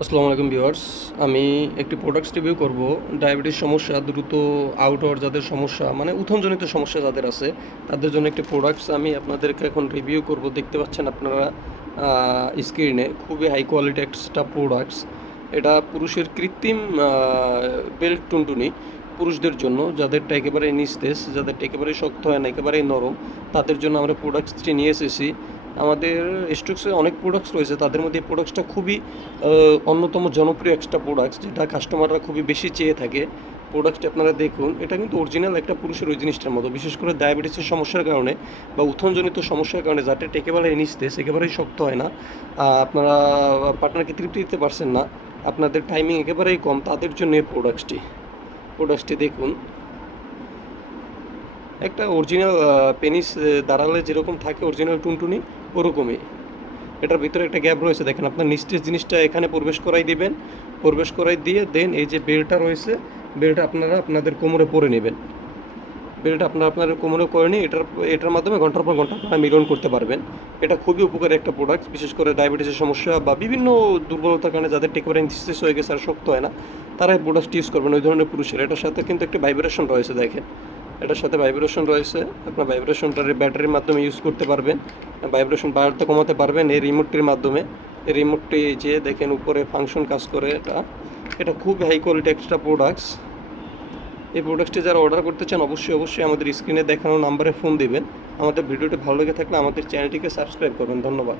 আসসালামু আলাইকুম ভিউয়ার্স। আমি একটি প্রোডাক্টস রিভিউ করব। ডায়াবেটিস সমস্যা, দ্রুত আউট হওয়ার যাদের সমস্যা, মানে উত্থানজনিত সমস্যা যাদের আছে, তাদের জন্য একটি প্রোডাক্টস আমি আপনাদেরকে এখন রিভিউ করব। দেখতে পাচ্ছেন আপনারা স্ক্রিনে, খুবই হাই কোয়ালিটি একটা প্রোডাক্টস। এটা পুরুষের কৃত্রিম বেল্ট টুনটুনি, পুরুষদের জন্য যাদেরটা একেবারেই নিস্তেজ, যাদেরটা একেবারেই শক্ত হয় না, একেবারেই নরম, তাদের জন্য আমরা প্রোডাক্টসটি নিয়ে এসেছি। আমাদের স্টকসে অনেক প্রোডাক্টস রয়েছে, তাদের মধ্যে এই প্রোডাক্টসটা খুবই অন্যতম জনপ্রিয় একটা প্রোডাক্টস, যেটা কাস্টমাররা খুবই বেশি চেয়ে থাকে। প্রোডাক্টটি আপনারা দেখুন, এটা কিন্তু অরিজিনাল একটা পুরুষের ওই জিনিসটার মতো, বিশেষ করে ডায়াবেটিসের সমস্যার কারণে বা উত্থানজনিত সমস্যার কারণে যাদের একেবারে নিস্তেজ, একেবারেই শক্ত হয় না, আপনারা পার্টনারকে তৃপ্তি দিতে পারছেন না, আপনাদের টাইমিং একেবারেই কম, তাদের জন্য এই প্রোডাক্টসটি দেখুন। একটা অরিজিনাল পেনিস দাঁড়ালে যেরকম থাকে অরিজিনাল টুনটুনি, ওরকমই। এটার ভিতরে একটা গ্যাপ রয়েছে, দেখেন। আপনার নিস্তেজ জিনিসটা এখানে প্রবেশ করাই দিবেন, প্রবেশ করাই দিয়ে দেন এই যে বেল্টটা রয়েছে, বেল্টটা আপনারা আপনাদের কোমরে পরে নেবেন। বেল্টটা আপনারা আপনাদের কোমরে করে নিয়ে এটার মাধ্যমে ঘন্টার পর ঘন্টা আপনারা মিলন করতে পারবেন। এটা খুবই উপকারী একটা প্রোডাক্ট, বিশেষ করে ডায়াবেটিসের সমস্যা বা বিভিন্ন দুর্বলতার কারণে যাদের টেকেবারে নিস্তেজ হয়ে গেছে আর শক্ত হয় না, তারা এই প্রোডাক্টটি ইউজ করবেন, ওই ধরনের পুরুষের। এটার সাথে কিন্তু একটা ভাইব্রেশন রয়েছে, দেখেন। এটার সাথে ভাইব্রেশন রয়েছে, আপনার ভাইব্রেশনটার ব্যাটারির মাধ্যমে ইউজ করতে পারবেন, ভাইব্রেশন বাড়াতে কমাতে পারবেন এই রিমোটটির মাধ্যমে। এই রিমোটটি যে দেখেন উপরে ফাংশন কাজ করে, এটা খুব হাই কোয়ালিটি একটা প্রোডাক্টস। এই প্রোডাক্টটি যারা অর্ডার করতে চান, অবশ্যই আমাদের স্ক্রিনে দেখানো নাম্বারে ফোন দিবেন। আমাদের ভিডিওটি ভালো লেগে থাকলে আমাদের চ্যানেলটিকে সাবস্ক্রাইব করবেন। ধন্যবাদ।